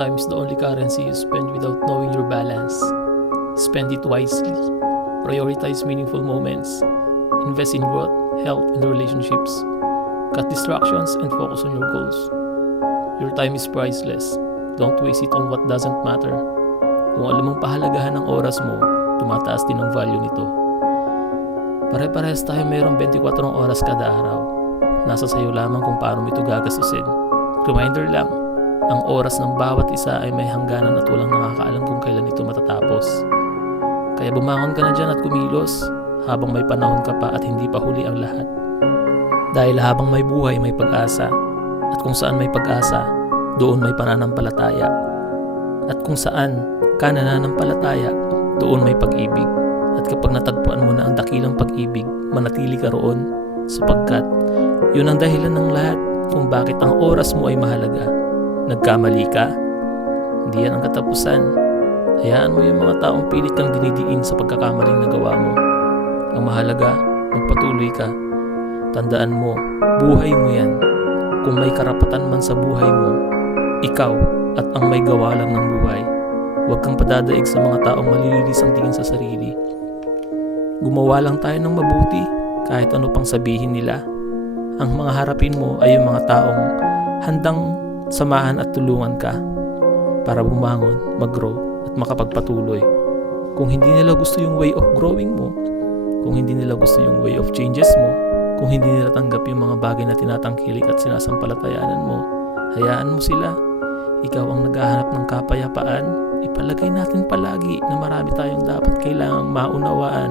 time is the only currency you spend without knowing your balance. Spend it wisely. Prioritize meaningful moments. Invest in growth, health, and relationships. Cut distractions and focus on your goals. Your time is priceless. Don't waste it on what doesn't matter. Kung alam mong pahalagahan ng oras mo, tumataas din ang value nito. Pare-parehas tayo mayroong 24 oras kada araw. Nasa sayo lamang kung paano mo ito gagastusin. Reminder lang, ang oras ng bawat isa ay may hangganan at walang nakakaalam kung kailan ito matatapos. Kaya bumangon ka na dyan at kumilos habang may panahon ka pa at hindi pa huli ang lahat. Dahil habang may buhay may pag-asa, at kung saan may pag-asa, doon may pananampalataya. At kung saan ka nananampalataya, doon may pag-ibig. At kapag natagpuan mo na ang dakilang pag-ibig, manatili ka roon sapagkat yun ang dahilan ng lahat kung bakit ang oras mo ay mahalaga. Nagkamali ka, hindi yan ang katapusan. Hayaan mo yung mga taong pilit kang dinidiin sa pagkakamaling nagawa mo. Ang mahalaga, magpatuloy ka. Tandaan mo, buhay mo yan. Kung may karapatan man sa buhay mo, ikaw at ang may gawa lang ng buhay. Huwag kang padadaig sa mga taong malililis ang tingin sa sarili. Gumawa lang tayo ng mabuti kahit ano pang sabihin nila. Ang mga harapin mo ay yung mga taong handang samahan at tulungan ka para bumangon, mag-grow at makapagpatuloy. Kung hindi nila gusto yung way of growing mo, kung hindi nila gusto yung way of changes mo, kung hindi nila tanggap yung mga bagay na tinatangkilik at sinasampalatayanan mo, hayaan mo sila. Ikaw ang naghahanap ng kapayapaan. Ipalagay natin palagi na marami tayong dapat kailangang maunawaan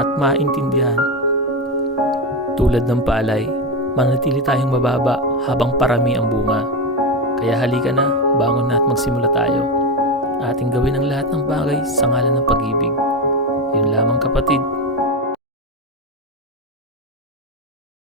at maintindihan. Tulad ng paalay, manatili tayong mababa habang parami ang bunga. Kaya halika na, bangon na at magsimula tayo. Ating gawin ang lahat ng bagay sa ngalan ng pag-ibig. Yun lamang kapatid.